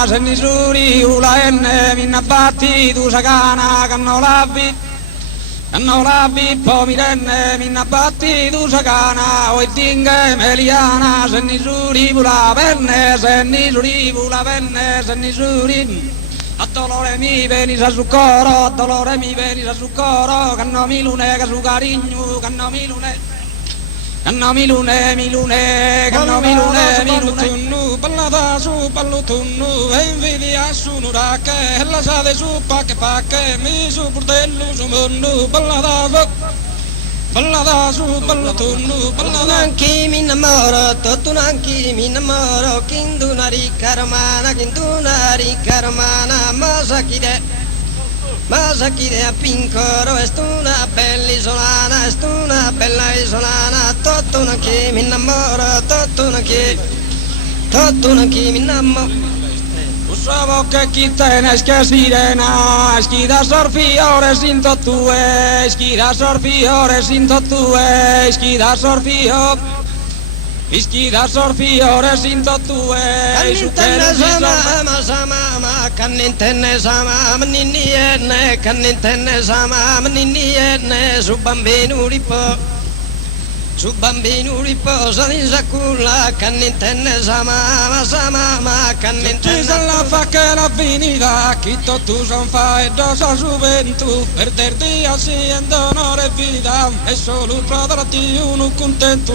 Emiliana, Sennisuri, Ulaenne, Minna Batti, Dusagana, Cannolabi, Pomirenne, Minna Batti, Dusagana, Oitinga, Emiliana, Sennisuri, Bulavenne, Sennisuri, a dolore mi veni sa su coro, a dolore mi veni sa su coro, canno mi lune, che su carigno, canno mi lune, tunnu, ballata su ballutunnu, e invidia su nuracche, e la sade su pacche, mi su portello su munnu, ballata su ballutunnu, Tunanchi mi innamoro, tunanchi mi innamoro, kinduna ricca romana, Masakide a pincoro, est una bella isolana, tunanchi mi innamoro, tunanchi mi innamoro. Usavo che chi tenes che sirena, schida sorfiore sin totue, schida sorfiore, schida sorfiore sin totue. Kannintenne sama meninienne, su bambino riposa in saculla, kannintenne sama, kannintenne. Ci la fa che la finita, chi tu son fa e dosa gioventù, perderti assieme onore e vita, e solo trovarti uno contento.